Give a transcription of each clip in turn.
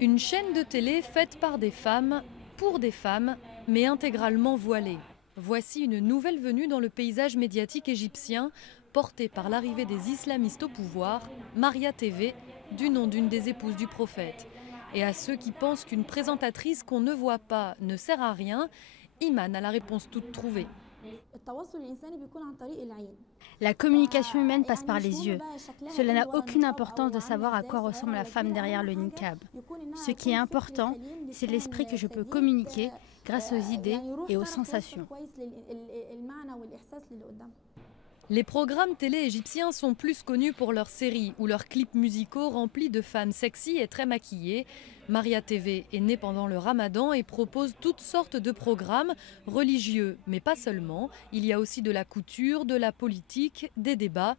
Une chaîne de télé faite par des femmes, pour des femmes, mais intégralement voilée. Voici une nouvelle venue dans le paysage médiatique égyptien, portée par l'arrivée des islamistes au pouvoir, Maria TV, du nom d'une des épouses du prophète. Et à ceux qui pensent qu'une présentatrice qu'on ne voit pas ne sert à rien, Iman a la réponse toute trouvée. La communication humaine passe par les yeux. Cela n'a aucune importance de savoir à quoi ressemble la femme derrière le niqab. Ce qui est important, c'est l'esprit que je peux communiquer grâce aux idées et aux sensations. Les programmes télé égyptiens sont plus connus pour leurs séries ou leurs clips musicaux remplis de femmes sexy et très maquillées. Maria TV est née pendant le Ramadan et propose toutes sortes de programmes religieux, mais pas seulement. Il y a aussi de la couture, de la politique, des débats.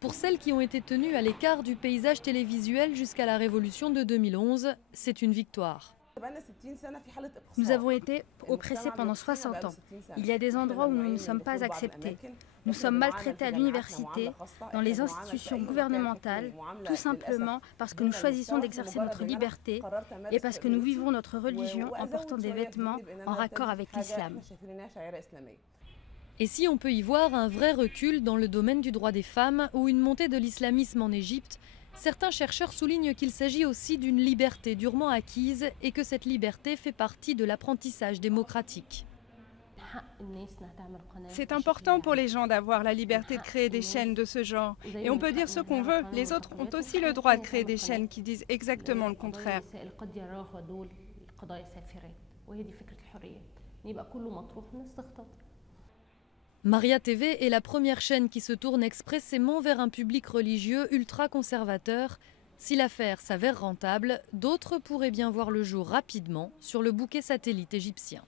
Pour celles qui ont été tenues à l'écart du paysage télévisuel jusqu'à la révolution de 2011, c'est une victoire. Nous avons été oppressés pendant 60 ans. Il y a des endroits où nous ne sommes pas acceptés. Nous sommes maltraités à l'université, dans les institutions gouvernementales, tout simplement parce que nous choisissons d'exercer notre liberté et parce que nous vivons notre religion en portant des vêtements en raccord avec l'islam. Et si on peut y voir un vrai recul dans le domaine du droit des femmes ou une montée de l'islamisme en Égypte, certains chercheurs soulignent qu'il s'agit aussi d'une liberté durement acquise et que cette liberté fait partie de l'apprentissage démocratique. C'est important pour les gens d'avoir la liberté de créer des chaînes de ce genre. Et on peut dire ce qu'on veut. Les autres ont aussi le droit de créer des chaînes qui disent exactement le contraire. Maria TV est la première chaîne qui se tourne expressément vers un public religieux ultra-conservateur. Si l'affaire s'avère rentable, d'autres pourraient bien voir le jour rapidement sur le bouquet satellite égyptien.